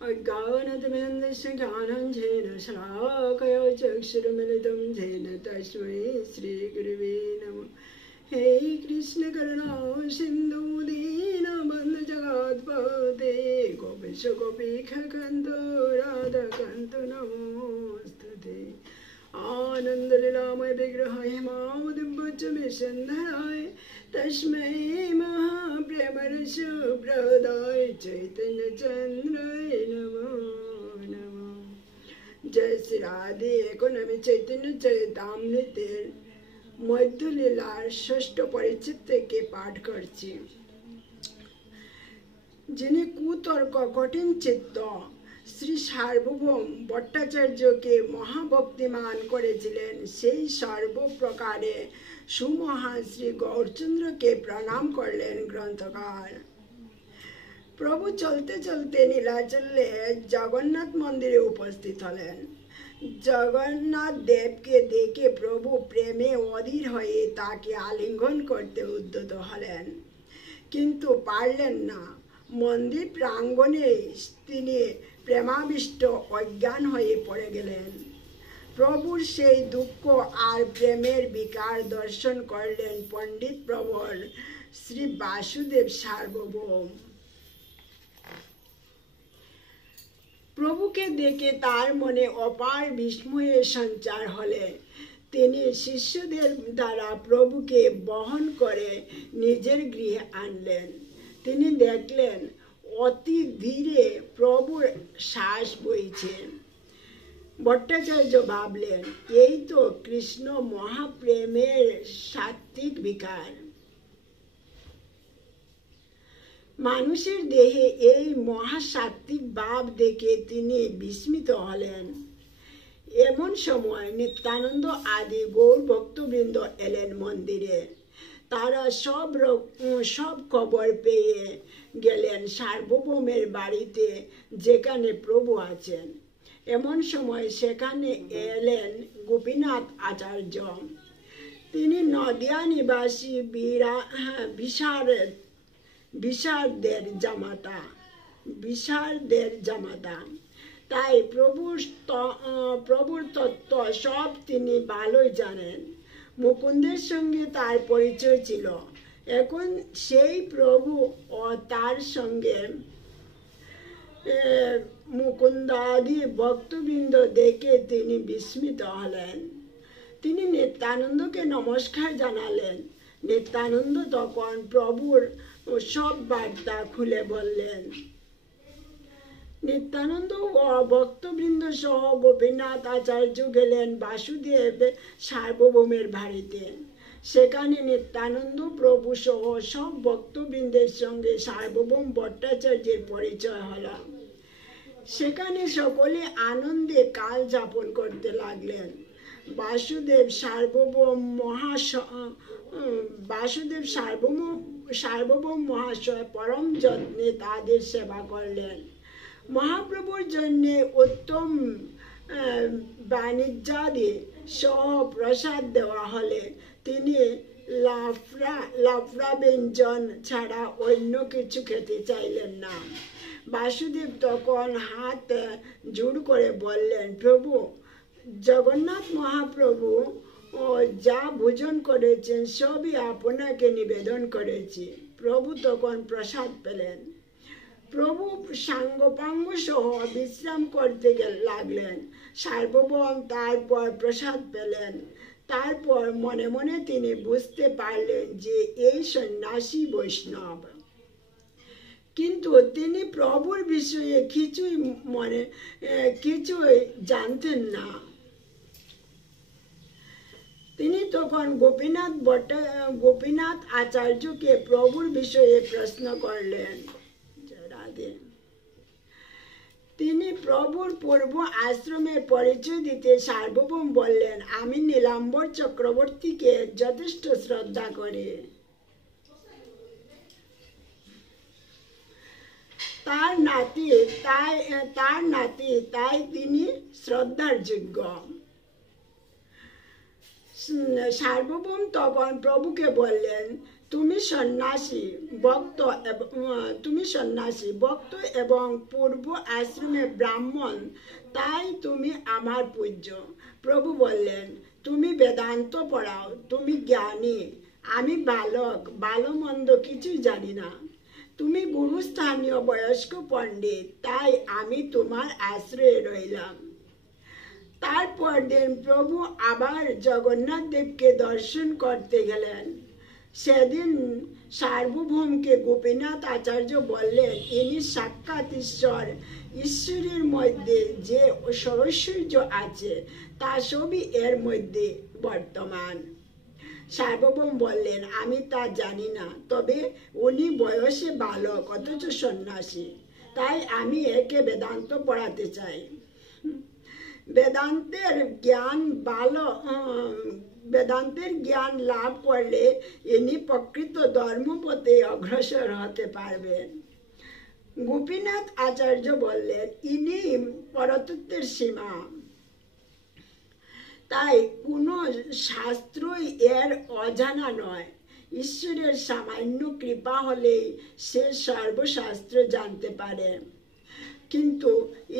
अज्ञानतिमिरन्दस्य ज्ञानाञ्जनेन शलाकया चक्षुरुन्मिलितं येन तस्मै श्रीगुरुवे नमः। हे कृष्ण करुणा सिन्धु दीनबन्धु जगत्पते गोपेश गोपीकान्त राधाकान्त नमोस्तुते। आनन्दलीलामय विग्रहाय मामोदिव्यचमेशन्धराय तस्मै महाप्रेमरस प्रदाय चैतन्यचन्द्राय नमो नमः। जय श्री राधे एकोनमी चैतन्य चरितामृतेर मध्यलीलार षष्ठ परिच्छेद থেকে পাঠ করছি। যিনি কুতর্ক কঠিন চিত্ত শ্রী সার্বভৌম ভট্টাচার্যকে মহাভক্তিমান করেছিলেন, সেই সর্বপ্রকারে সুমহান শ্রী গৌরচন্দ্রকে প্রণাম করলেন গ্রন্থকার। প্রভু চলতে চলতে নীলাচলে জগন্নাথ মন্দিরে উপস্থিত হলেন। জগন্নাথ দেবকে দেখে প্রভু প্রেমে অধীর হয়ে তাকে আলিঙ্গন করতে উদ্যত হলেন, কিন্তু পারলেন না। মন্দির প্রাঙ্গণে তিনি প্রেমাবিষ্ট অজ্ঞান হয়ে পড়ে গেলেন। প্রভুর সেই দুঃখ আর প্রেমের বিকার দর্শন করলেন পণ্ডিত প্রবর শ্রী বাসুদেব সার্বভৌম। প্রভুকে দেখে তার মনে অপার বিস্ময়ের সঞ্চার হলে তিনি শিষ্যদের দ্বারা প্রভুকে বহন করে নিজের গৃহে আনলেন। তিনি দেখলেন অতি ধীরে প্রভুর শ্বাস বইছে। ভট্টাচার্য ভাবলেন, এই তো কৃষ্ণ মহাপ্রেমের সাত্ত্বিক বিকার। মানুষের দেহে এই মহাসাত্ত্বিক ভাব দেখে তিনি বিস্মিত হলেন। এমন সময় নিত্যানন্দ আদি গৌর ভক্তবৃন্দ এলেন মন্দিরে। তারা সব খবর পেয়ে গেলেন সার্বভৌমের বাড়িতে, যেখানে প্রভু আছেন। এমন সময় সেখানে এলেন গোপীনাথ আচার্য। তিনি নদিয়া নিবাসী বিশারদের জামাতা। তাই প্রভুর তত্ত্ব সব তিনি ভালোই জানেন। মুকুন্দের সঙ্গে তার পরিচয় ছিল। এখন সেই প্রভু ও তার সঙ্গে মুকুন্দাদি ভক্তবৃন্দ দেখে তিনি বিস্মিত হলেন। তিনি নিত্যানন্দকে নমস্কার জানালেন। নিত্যানন্দ তখন প্রভুর সব বার্তা খুলে বললেন। নিত্যানন্দ ও ভক্তবৃন্দ সহ গোপীনাথ আচার্য গেলেন বাসুদেব সার্বভৌমের বাড়িতে। সেখানে নিত্যানন্দ প্রভু সহ সব ভক্তবৃন্দের সঙ্গে সার্বভৌম ভট্টাচার্যের পরিচয় হল। সেখানে সকলে আনন্দে কাল যাপন করতে লাগলেন। বাসুদেব সার্বভৌম মহাশয় পরম যত্নে তাদের সেবা করলেন। মহাপ্রভুর জন্য উত্তম বাণিজ্যাদি সহ প্রসাদ দেওয়া হলে তিনি লাফড়া ব্যঞ্জন ছাড়া অন্য কিছু খেতে চাইলেন না। বাসুদেব তখন হাত জোড় করে বললেন, প্রভু, জগন্নাথ মহাপ্রভু ও যা ভোজন করেছেন সবই আপনাকে নিবেদন করেছি। প্রভু তখন প্রসাদ পেলেন। প্রভু সাঙ্গপাঙ্গ সহ বিশ্রাম করতে লাগলেন। সার্বভৌম তারপর প্রসাদ পেলেন। তারপর মনে মনে তিনি বুঝতে পারলেন যে এই সন্ন্যাসী বৈষ্ণব, কিন্তু তিনি প্রভুর বিষয়ে কিছুই জানতেন না। তিনি তখন গোপীনাথ আচার্যকে প্রভুর বিষয়ে প্রশ্ন করলেন। তিনি প্রভুর পূর্ব আশ্রমের পরিচয় দিতে সার্বভৌম বললেন, আমি নীলাম্বর চক্রবর্তীকে যথেষ্ট শ্রদ্ধা করি। তার নাতি তাই তিনি শ্রদ্ধার যোগ্য। সার্বভৌম তখন প্রভুকে বললেন, তুমি সন্ন্যাসী ভক্ত এবং পূর্ব আশ্রমে ব্রাহ্মণ, তাই তুমি আমার পূজ্য। প্রভু বললেন, তুমি বেদান্ত পড়াও, তুমি জ্ঞানী, আমি বালক, ভালো মন্দ কিছুই জানি না। তুমি গুরুস্থানীয় বয়স্ক পণ্ডিত, তাই আমি তোমার আশ্রয়ে রইলাম। তারপর দিন প্রভু আবার জগন্নাথ দেবকে দর্শন করতে গেলেন। সেদিন সার্বভৌমকে গোপীনাথ আচার্য বললেন, ইনি সাক্ষাৎ ঈশ্বর। ঈশ্বরের মধ্যে যে ঐশ্বর্য আছে তা সবই এর মধ্যে বর্তমান। সার্বভৌম বললেন, আমি তা জানি না, তবে উনি বয়সে বালক অথচ সন্ন্যাসী, তাই আমি একে বেদান্ত পড়াতে চাই। বেদান্তের জ্ঞান লাভ করলে ইনি প্রকৃত ধর্মপথে অগ্রসর হতে পারবেন। গোপীনাথ আচার্য বললেন, ইনি পরতত্ত্বের সীমা, তাই কোনো শাস্ত্রই এর অজানা নয়। ঈশ্বরের সামান্য কৃপা হলেই সে সর্বশাস্ত্র জানতে পারে, কিন্তু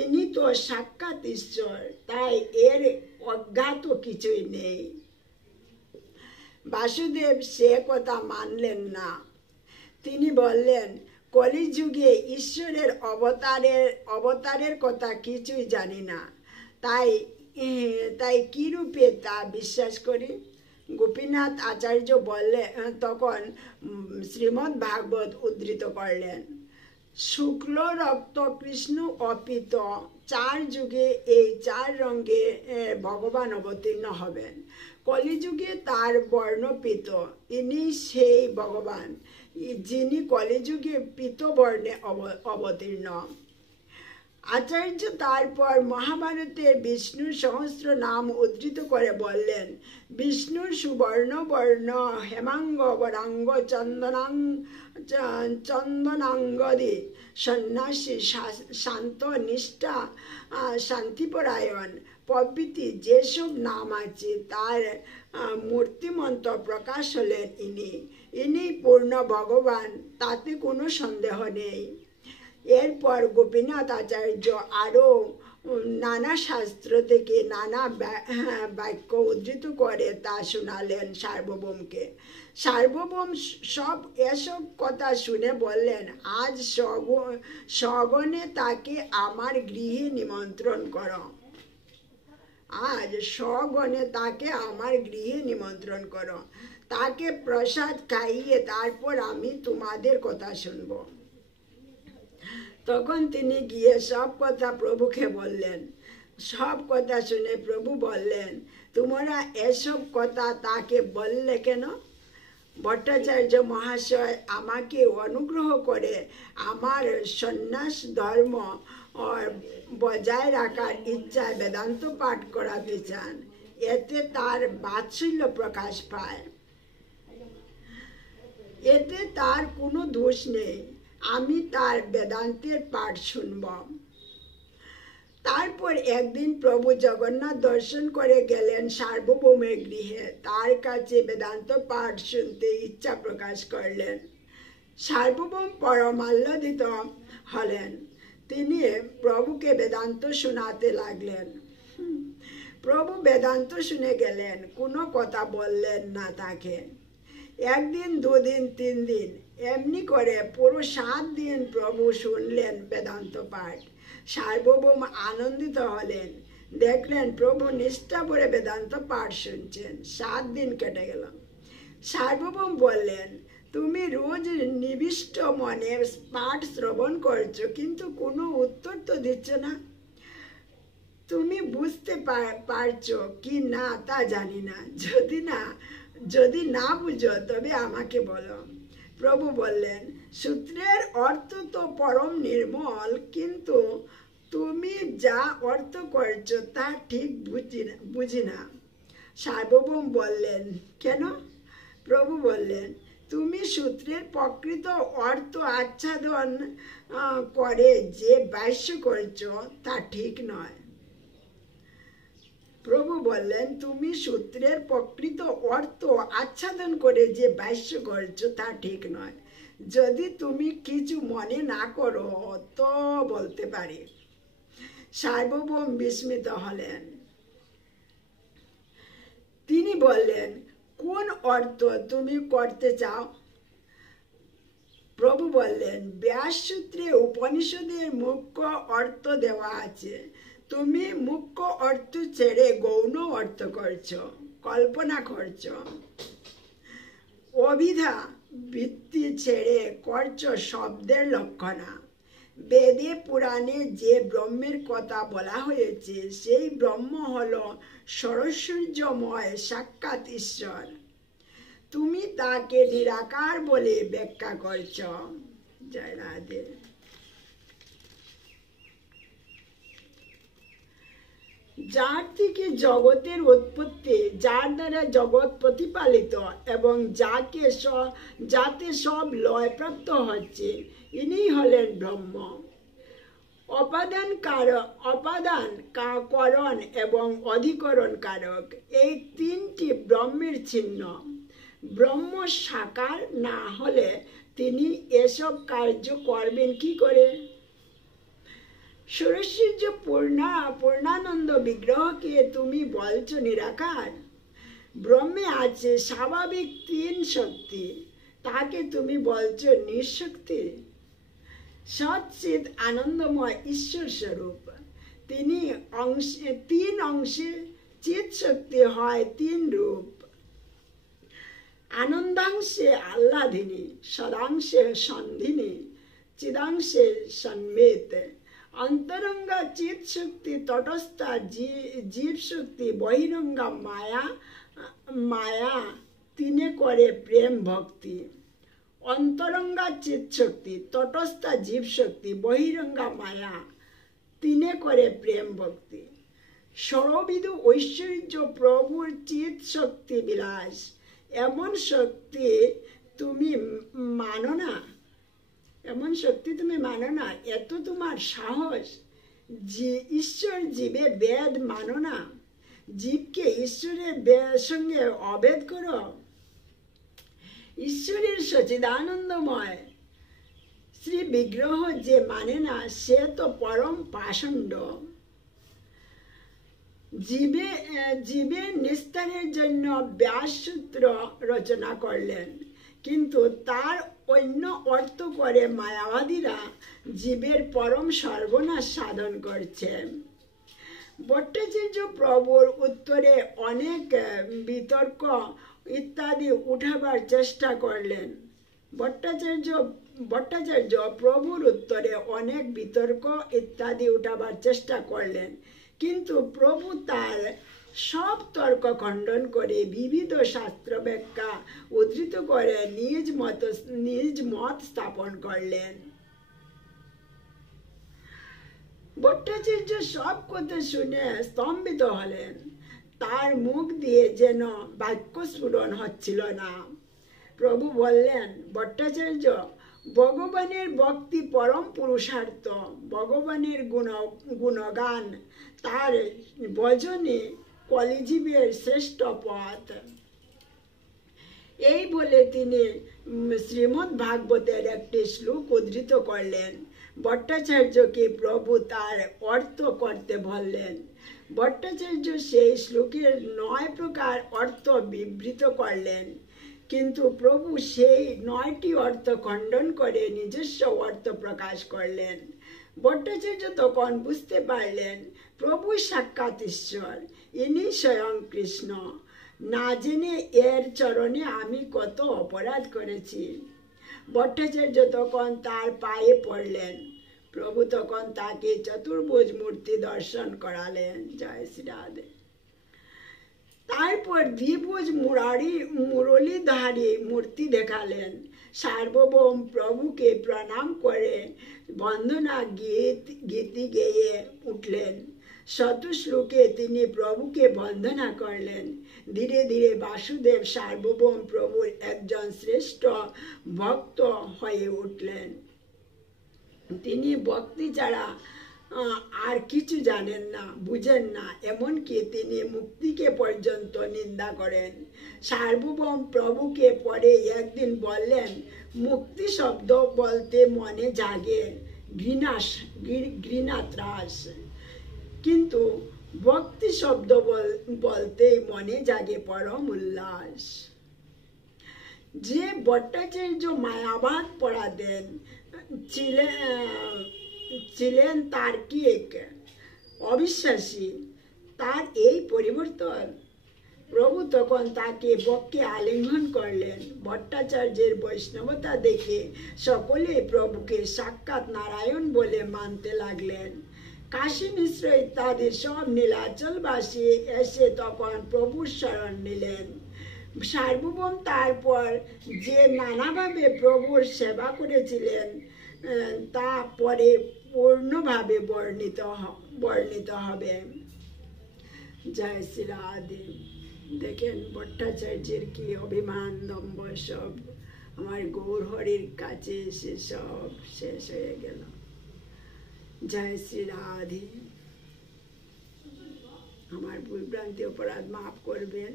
ইনি তো সাক্ষাৎ ঈশ্বর, তাই এর অজ্ঞাত কিছুই নেই। বাসুদেব সে কথা মানলেন না। তিনি বললেন, কলিযুগে ঈশ্বরের অবতারের কথা কিছুই জানি না, তাই কি রূপে তা বিশ্বাস করি? গোপীনাথ আচার্য বললেন, তখন শ্রীমদ্ ভাগবত উদ্ধৃত করলেন, শুক্ল রক্ত কৃষ্ণ অপিত, 4 যুগে এই 4 রঙে ভগবান অবতীর্ণ হবেন। কলিযুগে তার বর্ণপিত, ইনি সেই ভগবান যিনি কলিযুগে পিত বর্ণে অবতীর্ণ। আচার্য তারপর মহাভারতের বিষ্ণুর সহস্র নাম উদ্ধৃত করে বললেন, বিষ্ণুর সুবর্ণ বর্ণ হেমাঙ্গ বরাঙ্গ চন্দনাঙ্গদি, সন্ন্যাসী, শান্ত নিষ্ঠা, শান্তিপরায়ণ প্রভৃতি যেসব নাম আছে তার মূর্তিমন্ত প্রকাশ হলেন ইনি পূর্ণ ভগবান, তাতে কোনো সন্দেহ নেই। এরপর গোপীনাথ আচার্য আরও নানা শাস্ত্র থেকে নানা বাক্য উদ্ধৃত করে তা শোনালেন সার্বভৌমকে। সার্বভৌম এসব কথা শুনে বললেন, আজ সগণে তাকে আমার গৃহে নিমন্ত্রণ করো। তাকে প্রসাদ খাইয়ে তারপর আমি তোমাদের কথা শুনব। তখন তিনি গিয়ে সব কথা প্রভুকে বললেন। সব কথা শুনে প্রভু বললেন, তোমরা এসব কথা তাকে বললে কেন? ভট্টাচার্য মহাশয় আমাকে অনুগ্রহ করে আমার সন্ন্যাস ধর্ম বজায় রাখার ইচ্ছায় বেদান্ত পাঠ করাতে চান, এতে তার বাৎসল্য প্রকাশ পায়। এতে তার কোনো দোষ নেই, আমি তার বেদান্তের পাঠ শুনব। তারপর একদিন প্রভু জগন্নাথ দর্শন করে গেলেন সার্বভৌমের গৃহে। তার কাছে বেদান্ত পাঠ শুনতে ইচ্ছা প্রকাশ করলেন। সার্বভৌম পরমাহ্লাদিত হলেন। তিনি প্রভুকে বেদান্ত শোনাতে লাগলেন। প্রভু বেদান্ত শুনে গেলেন, কোনো কথা বললেন না তাকে। 1 দিন 2 দিন 3 দিন এমনি করে পুরো 7 দিন প্রভু শুনলেন বেদান্ত পাঠ। সার্বভৌম আনন্দিত হলেন, দেখলেন প্রভু নিষ্ঠা ভরে বেদান্ত পাঠ শুনছেন। 7 দিন কেটে গেল। সার্বভৌম বললেন, তুমি রোজ নিবিষ্ট মনে পাঠ শ্রবণ করছো, কিন্তু কোনো উত্তর তো দিচ্ছ না। তুমি বুঝতে পারছো কি না তা জানি না, যদি না বুঝো তবে আমাকে বলো। প্রভু বললেন, সূত্রের অর্থ তো পরম নির্মল, কিন্তু তুমি যা অর্থ করছো তা ঠিক বুঝি না। সার্বভৌম বললেন, কেন? প্রভু বললেন, তুমি সূত্রের প্রকৃত অর্থ আচ্ছাদন করে যে ভাষ্য করছো তা ঠিক নয়। প্রভু বললেন, তুমি সূত্রের প্রকৃত অর্থ আচ্ছাদন করে যে ভাষ্য করছো তা ঠিক নয়। যদি তুমি কিছু মনে না করো তো বলতে পারি। সার্বভৌম বিস্মিত হলেন। তিনি বললেন, কোন অর্থ তুমি করতে চাও? প্রভু বললেন, ব্যাস সূত্রে উপনিষদের মুখ্য অর্থ দেওয়া আছে। তুমি মুখ্য অর্থ ছেড়ে গৌণ অর্থ করছো, কল্পনা করছো। অভিধা বৃত্তি ছেড়ে করছো শব্দের লক্ষণা। বেদে পুরাণে যে ব্রহ্মের কথা বলা হয়েছে সেই ব্রহ্ম হলো সরস্বর্যময় সাক্ষাৎ ঈশ্বর। তুমি তাকে নিরাকার বলে ব্যাখ্যা করছ। জয় রাধে। যার থেকে জগতের উৎপত্তি, যার দ্বারা জগৎ প্রতিপালিত এবং যাতে সব লয় প্রাপ্ত হচ্ছে, ইনি হলেন ব্রহ্ম। অপাদান করণ এবং অধিকরণ কারক, এই তিনটি ব্রহ্মের চিহ্ন। ব্রহ্ম সাকার না হলে তিনি এসব কার্য করবেন কি করে? সরস্বর্য পূর্ণানন্দ বিগ্রহকে তুমি বলছো নিরাকার। ব্রহ্মে আছে স্বাভাবিক তিন শক্তি, তাকে তুমি বলছো নিঃশক্তি। সচ্চিৎ আনন্দময় ঈশ্বর স্বরূপ, তিনি তিন অংশে। চিৎ শক্তি হয় তিন রূপ, আনন্দাংশে আহ্লাদিনী, সদাংশে সন্ধিনী, চিদাংশে সন্মিত। অন্তরঙ্গা চিৎ শক্তি তটস্থা জীব শক্তি, বহিরঙ্গা মায়া তিনে করে প্রেম ভক্তি। অন্তরঙ্গা চিৎ শক্তি, তটস্থা জীব শক্তি, বহিরঙ্গা মায়া তিনে করে প্রেম ভক্তি। সর্ববিধ ঐশ্বর্য প্রভুর চিৎ শক্তি বিলাস। এমন শক্তি তুমি মানো না, এমন শক্তি তুমি মানো না। এত তোমার সাহস যে ঈশ্বর জীবে বেদ মানো না, জীবকে ঈশ্বরের সঙ্গে অভেদ করো। ঈশ্বরের সচিদানন্দময় শ্রী বিগ্রহ যে মানে না, সে তো পরম পাষণ্ড। জীবের নিস্তারের জন্য ব্যাসসূত্র রচনা করলেন, কিন্তু তার অন্য অর্থ করে মায়াবাদীরা জীবের পরম সর্বনাশ সাধন করছে। ভট্টাচার্য প্রভুর উত্তরে অনেক বিতর্ক ইত্যাদি উঠাবার চেষ্টা করলেন। ভট্টাচার্য প্রভুর উত্তরে অনেক বিতর্ক ইত্যাদি উঠাবার চেষ্টা করলেন, কিন্তু প্রভু তার সব তর্ক খণ্ডন করে বিবিধ শাস্ত্র ব্যাখ্যা উদ্ধৃত করে নিজ মত স্থাপন করলেন। ভট্টাচার্য সব কথা শুনে স্তম্ভিত হলেন। তার মুখ দিয়ে যেন বাক্য স্ফুরণ হচ্ছিল না। প্রভু বললেন, ভট্টাচার্য, ভগবানের ভক্তি পরম পুরুষার্থ। ভগবানের গুণগান, তার ভজনে কলিজীবের শ্রেষ্ঠ পথ। এই বলে তিনি শ্রীমদ্ ভাগবতের একটি শ্লোক উদ্ধৃত করলেন। ভট্টাচার্যকে প্রভু তার অর্থ করতে বললেন। ভট্টাচার্য সেই শ্লোকের 9 প্রকার অর্থ বিবৃত করলেন, কিন্তু প্রভু সেই 9টি অর্থ খণ্ডন করে নিজস্ব অর্থ প্রকাশ করলেন। ভট্টাচার্য তখন বুঝতে পারলেন প্রভু সাক্ষাৎ ঈশ্বর, ইনি স্বয়ং কৃষ্ণ। না জেনে এর চরণে আমি কত অপরাধ করেছি। ভট্টাচার্য তখন তার পায়ে পড়লেন। প্রভু তখন তাকে চতুর্ভুজ মূর্তি দর্শন করালেন। জয় শ্রী রাধে। তারপর দ্বিভুজ মুরলীধারী মূর্তি দেখালেন। সার্বভৌম প্রভুকে প্রণাম করে বন্দনা গীতি গেয়ে উঠলেন। শতশ্লোকে তিনি প্রভুকে বন্দনা করলেন। ধীরে ধীরে বাসুদেব সার্বভৌম প্রভুর একজন শ্রেষ্ঠ ভক্ত হয়ে উঠলেন। তিনি ভক্তি ছাড়া আর কিছু জানেন না, বুঝেন না, এমনকি তিনি মুক্তিকে পর্যন্ত নিন্দা করেন। সার্বভৌম প্রভুকে পরে একদিন বললেন, মুক্তি শব্দ বলতে মনে জাগে ঘৃণা ত্রাস, কিন্তু ভক্তি শব্দ বলতে মনে জাগে পরম উল্লাস। যে ভট্টাচার্য মায়াবাদ পড়াতেন ছিলেন তার্কিক, অবিশ্বাসী, তার এই পরিবর্তন। প্রভু তখন তাকে বক্ষে আলিঙ্গন করলেন। ভট্টাচার্যের বৈষ্ণবতা দেখে সকলে প্রভুকে সাক্ষাৎ নারায়ণ বলে মানতে লাগলেন। কাশী মিশ্র ইত্যাদি সব নীলাচলবাসী এসে তখন প্রভুর শরণ নিলেন। সার্বভৌম তারপর যে নানাভাবে প্রভুর সেবা করেছিলেন তা পরে পূর্ণভাবে বর্ণিত হবে। জয় শ্রী রাধে। দেখেন ভট্টাচার্যের কি অভিমান, দম্ভ, সব আমার গৌর হরির কাছে এসে সব শেষ হয়ে গেল। জয় শ্রী রাধে। আমার ভুলভ্রান্তি অপরাধ মাফ করবেন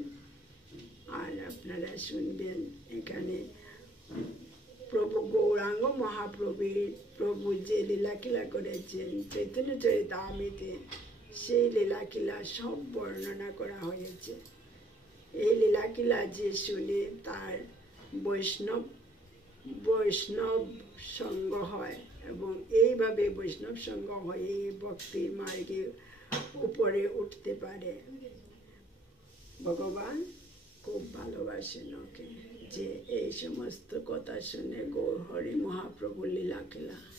আর আপনারা শুনবেন। এখানে প্রভু গৌরাঙ্গ প্রভু যে লীলাখিলা করেছেন চৈতন্য চরিতামৃতে, সেই লীলাখিলা সব বর্ণনা করা হয়েছে। এই লীলাখিলা যে শুনে তার বৈষ্ণব সঙ্গ হয় এবং এইভাবে বৈষ্ণব সঙ্গ হয়ে ভক্তির মার্গে উপরে উঠতে পারে। ভগবান খুব ভালোবাসেন ওকে, যে এই সমস্ত কথা শুনে গৌর হরি মহাপ্রভুর লীলাখিলা